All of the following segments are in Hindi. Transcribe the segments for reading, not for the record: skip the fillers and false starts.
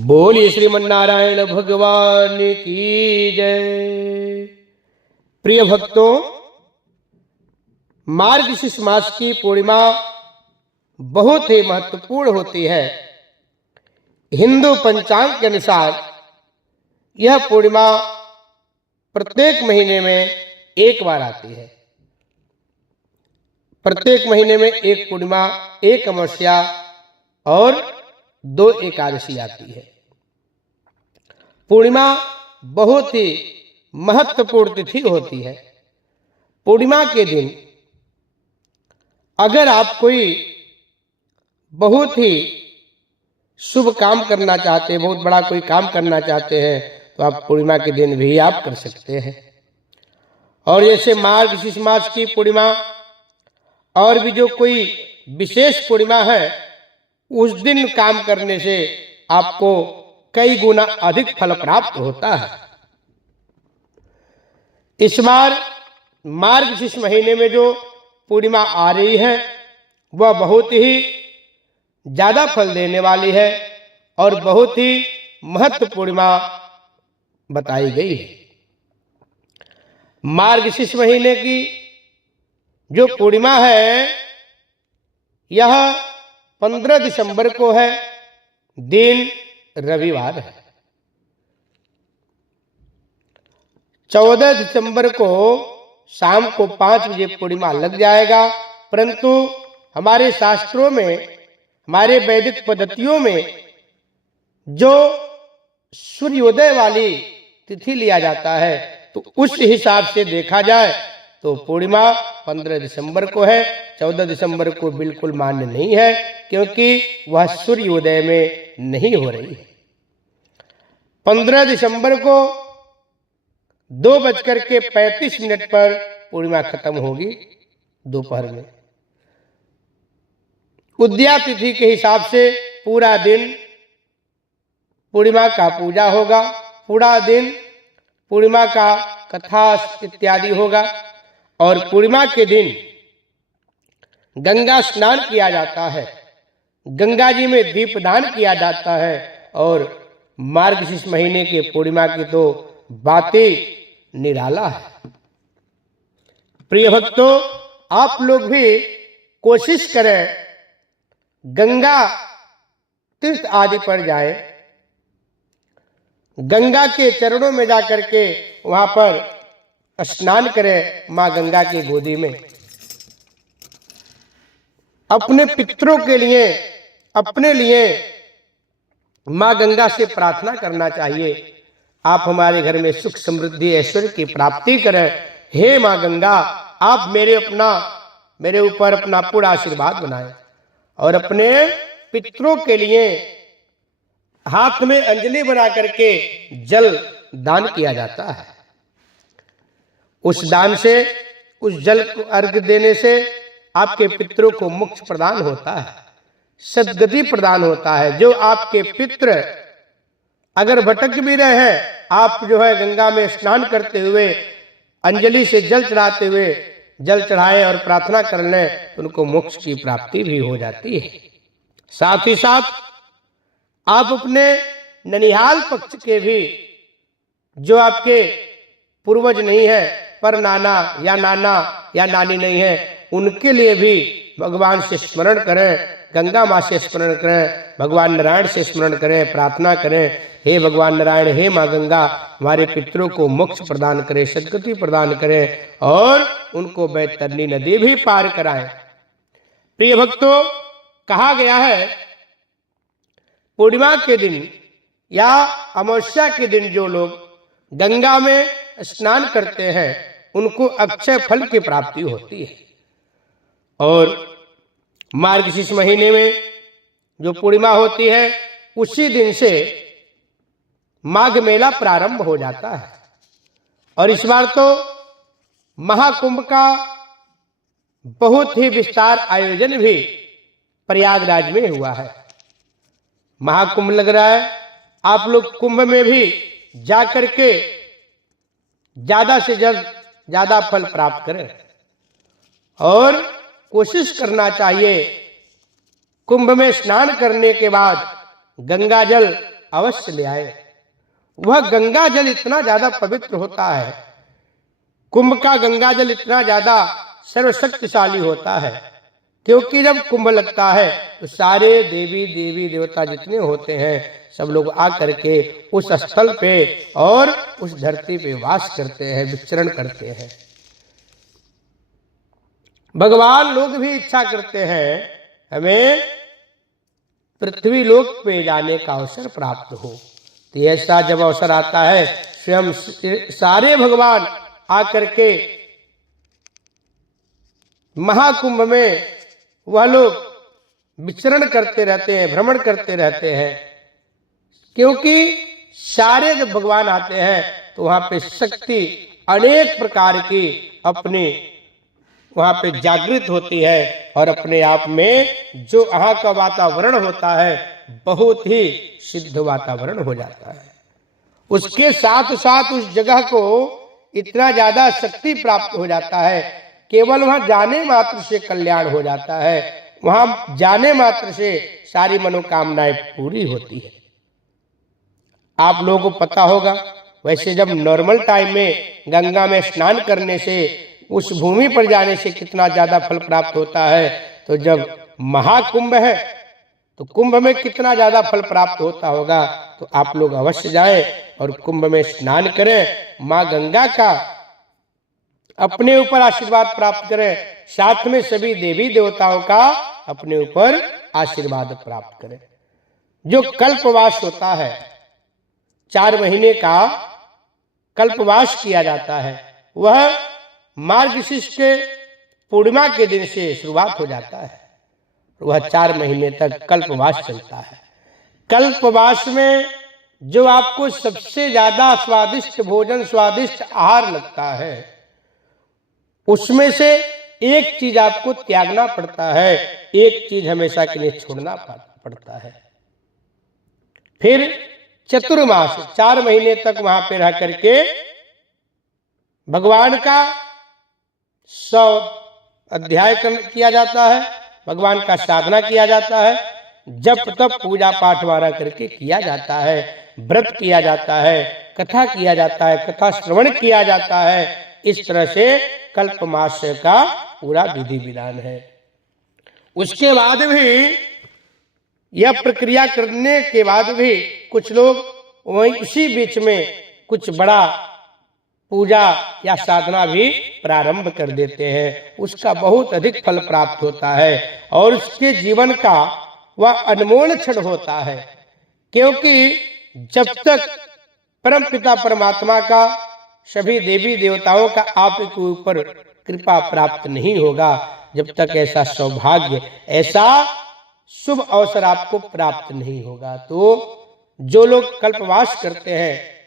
बोलिए श्रीमन्नारायण भगवान की जय। प्रिय भक्तों, मार्गशीर्ष मास की पूर्णिमा बहुत ही महत्वपूर्ण होती है। हिंदू पंचांग के अनुसार यह पूर्णिमा प्रत्येक महीने में एक बार आती है। प्रत्येक महीने में एक पूर्णिमा, एक अमावस्या और 2 एकादशी आती है। पूर्णिमा बहुत ही महत्वपूर्ण तिथि होती है। पूर्णिमा के दिन अगर आप कोई बहुत ही शुभ काम करना चाहते हैं, बहुत बड़ा कोई काम करना चाहते हैं, तो आप पूर्णिमा के दिन भी आप कर सकते हैं। और जैसे मार्गशीर्ष मास की पूर्णिमा और भी जो कोई विशेष पूर्णिमा है, उस दिन काम करने से आपको कई गुना अधिक फल प्राप्त होता है। इस बार मार्गशीर्ष महीने में जो पूर्णिमा आ रही है वह बहुत ही ज्यादा फल देने वाली है और बहुत ही महत्वपूर्ण पूर्णिमा बताई गई है। मार्गशीर्ष महीने की जो पूर्णिमा है यह 15 दिसंबर को है, दिन रविवार है। 14 दिसंबर को शाम को 5 बजे पूर्णिमा लग जाएगा, परंतु हमारे शास्त्रों में, हमारे वैदिक पद्धतियों में जो सूर्योदय वाली तिथि लिया जाता है, तो उस हिसाब से देखा जाए तो पूर्णिमा 15 दिसंबर को है। 14 दिसंबर को बिल्कुल मान्य नहीं है, क्योंकि वह सूर्योदय में नहीं हो रही है। 15 दिसंबर को 2:35 पर पूर्णिमा खत्म होगी दोपहर में। उदया तिथि के हिसाब से पूरा दिन पूर्णिमा का पूजा होगा, पूरा दिन पूर्णिमा का कथा इत्यादि होगा और पूर्णिमा के दिन गंगा स्नान किया जाता है, गंगा जी में दीपदान किया जाता है। और मार्गशीर्ष महीने के पूर्णिमा की तो बातें निराला है। प्रिय भक्तों, आप लोग भी कोशिश करें गंगा तीर्थ आदि पर जाएं, गंगा के चरणों में जाकर के वहां पर स्नान करें मां गंगा की गोदी में। अपने पितरों के लिए, अपने लिए मां गंगा से प्रार्थना करना चाहिए, आप हमारे घर में सुख समृद्धि ऐश्वर्य की प्राप्ति करें। हे मां गंगा, आप मेरे ऊपर अपना पूरा आशीर्वाद बनाएं। और अपने पितरों के लिए हाथ में अंजलि बना करके जल दान किया जाता है। उस दान से, उस जल को अर्घ्य देने से आपके पितरों को मोक्ष प्रदान होता है, सद्गति प्रदान होता है। जो आपके पितृ अगर भटक भी रहे हैं, आप जो है गंगा में स्नान करते हुए, अंजलि से जल चढ़ाते हुए, जल चढ़ाए और प्रार्थना कर लें, उनको मोक्ष की प्राप्ति भी हो जाती है। साथ ही साथ आप अपने ननिहाल पक्ष के भी जो आपके पूर्वज नहीं है, पर नाना या नानी नहीं है, उनके लिए भी भगवान से स्मरण करें, गंगा मां से स्मरण करें, भगवान नारायण से स्मरण करें, प्रार्थना करें। हे भगवान नारायण, हे मां गंगा, हमारे पितरों को मोक्ष प्रदान करें, सद्गति प्रदान करें और उनको बैतरणी नदी भी पार कराएं। प्रिय भक्तों, कहा गया है पूर्णिमा के दिन या अमावस्या के दिन जो लोग गंगा में स्नान करते हैं उनको अक्षय फल की प्राप्ति होती है। और मार्गशीर्ष महीने में जो पूर्णिमा होती है उसी दिन से माघ मेला प्रारंभ हो जाता है। और इस बार तो महाकुंभ का बहुत ही विस्तार आयोजन भी प्रयागराज में हुआ है। महाकुंभ लग रहा है। आप लोग कुंभ में भी जाकर के ज्यादा से ज्यादा फल प्राप्त करें और कोशिश करना चाहिए कुंभ में स्नान करने के बाद गंगा जल अवश्य ले आए। वह गंगा जल इतना ज्यादा पवित्र होता है, कुंभ का गंगा जल इतना ज्यादा सर्वशक्तिशाली होता है, क्योंकि जब कुंभ लगता है तो सारे देवी देवता जितने होते हैं सब लोग आकर के उस स्थल पे और उस धरती पे वास करते हैं, विचरण करते हैं। भगवान लोग भी इच्छा करते हैं हमें पृथ्वी लोक पे जाने का अवसर प्राप्त हो। तो ऐसा जब अवसर आता है, स्वयं सारे भगवान आकर के महाकुंभ में वह लोग विचरण करते रहते हैं, भ्रमण करते रहते हैं, क्योंकि सारे जब भगवान आते हैं तो वहां पे शक्ति अनेक प्रकार की अपनी वहां पे जागृत होती है और अपने आप में जो वहां का वातावरण होता है बहुत ही सिद्ध वातावरण हो जाता है। उसके साथ साथ उस जगह को इतना ज्यादा शक्ति प्राप्त हो जाता है, केवल वहां जाने मात्र से कल्याण हो जाता है, वहां जाने मात्र से सारी मनोकामनाएं पूरी होती है। आप लोगों को पता होगा, वैसे जब नॉर्मल टाइम में गंगा में स्नान करने से उस भूमि पर जाने से कितना ज्यादा फल प्राप्त होता है, तो जब महाकुंभ है तो कुंभ में कितना ज्यादा फल प्राप्त होता होगा। तो आप लोग अवश्य जाएं और कुंभ में स्नान करें, माँ गंगा का अपने ऊपर आशीर्वाद प्राप्त करें, साथ में सभी देवी देवताओं का अपने ऊपर आशीर्वाद प्राप्त करें। जो कल्पवास होता है, 4 महीने का कल्पवास किया जाता है, वह मार्गशीर्ष के पूर्णिमा के दिन से शुरुआत हो जाता है, वह 4 महीने तक कल्पवास चलता है। कल्पवास में जो आपको सबसे ज्यादा स्वादिष्ट भोजन, स्वादिष्ट आहार लगता है, उसमें से एक चीज आपको त्यागना पड़ता है, एक चीज हमेशा के लिए छोड़ना पड़ता है। फिर चतुर्मास 4 महीने तक वहां पे रह करके भगवान का 100 अध्याय किया जाता है, भगवान का साधना किया जाता है, जप तप पूजा पाठ वारा करके किया जाता है, व्रत किया जाता है, कथा किया जाता है, कथा श्रवण किया जाता है। इस तरह से कल्पमास का पूरा विधि विधान है। उसके बाद भी यह प्रक्रिया करने के बाद भी कुछ लोग वहीं इसी बीच में कुछ बड़ा पूजा या साधना भी प्रारंभ कर देते हैं, उसका बहुत अधिक फल प्राप्त होता है और उसके जीवन का वह अनमोल क्षण होता है, क्योंकि जब तक परम पिता परमात्मा का, सभी देवी देवताओं का आपके ऊपर कृपा प्राप्त नहीं होगा, जब तक ऐसा सौभाग्य, ऐसा शुभ अवसर आपको प्राप्त नहीं होगा। तो जो लोग कल्पवास करते हैं,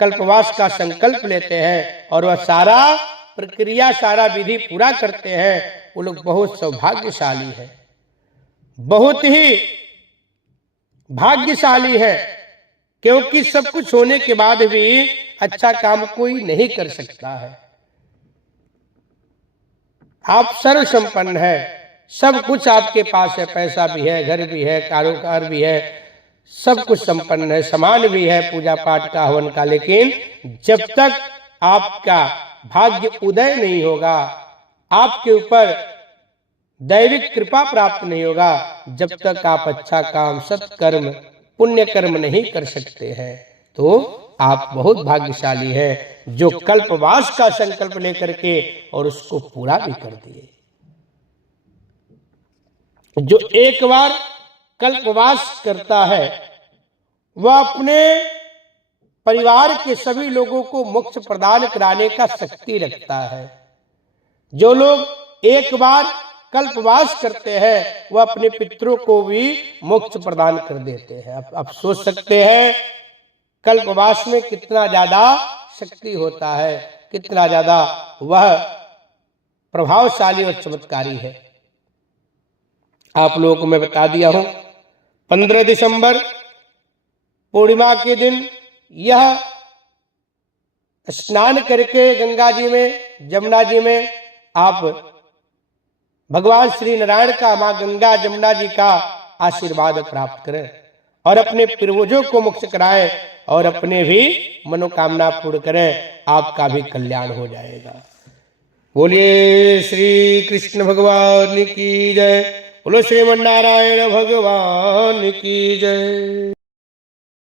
कल्पवास का संकल्प लेते हैं और वह सारा प्रक्रिया, सारा विधि पूरा करते हैं, वो लोग बहुत सौभाग्यशाली है, बहुत ही भाग्यशाली है, क्योंकि सब कुछ होने के बाद भी अच्छा काम कोई नहीं कर सकता है। आप सर्व संपन्न है, सब कुछ आपके पास है, पैसा भी है, घर भी है, कारोबार भी है, सब कुछ संपन्न है, सामान भी है पूजा पाठ का, हवन का, लेकिन जब तक आपका भाग्य उदय नहीं होगा, आपके ऊपर दैविक कृपा प्राप्त नहीं होगा, जब तक आप अच्छा काम, सत्कर्म, पुण्य कर्म नहीं कर सकते हैं, तो आप बहुत भाग्यशाली हैं जो कल्पवास का संकल्प लेकर के और उसको पूरा भी कर दिए। जो एक बार कल्पवास करता है वह अपने परिवार के सभी लोगों को मोक्ष प्रदान कराने का शक्ति रखता है। जो लोग एक बार कल्पवास करते हैं वह अपने पितरों को भी मोक्ष प्रदान कर देते हैं। आप सोच सकते हैं कल्पवास में कितना ज्यादा शक्ति होता है, कितना ज्यादा वह प्रभावशाली और चमत्कारी है। आप लोगों को मैं बता दिया हूं, 15 दिसंबर पूर्णिमा के दिन यह स्नान करके गंगा जी में, जमुना जी में आप भगवान श्री नारायण का, मां गंगा जमुना जी का आशीर्वाद प्राप्त करें। और अपने पूर्वजों को मोक्ष कराएं और अपने भी मनोकामना पूर्ण करें, आपका भी कल्याण हो जाएगा। बोलिए श्री कृष्ण भगवान की जय, बोलो श्रीमन नारायण भगवान की जय।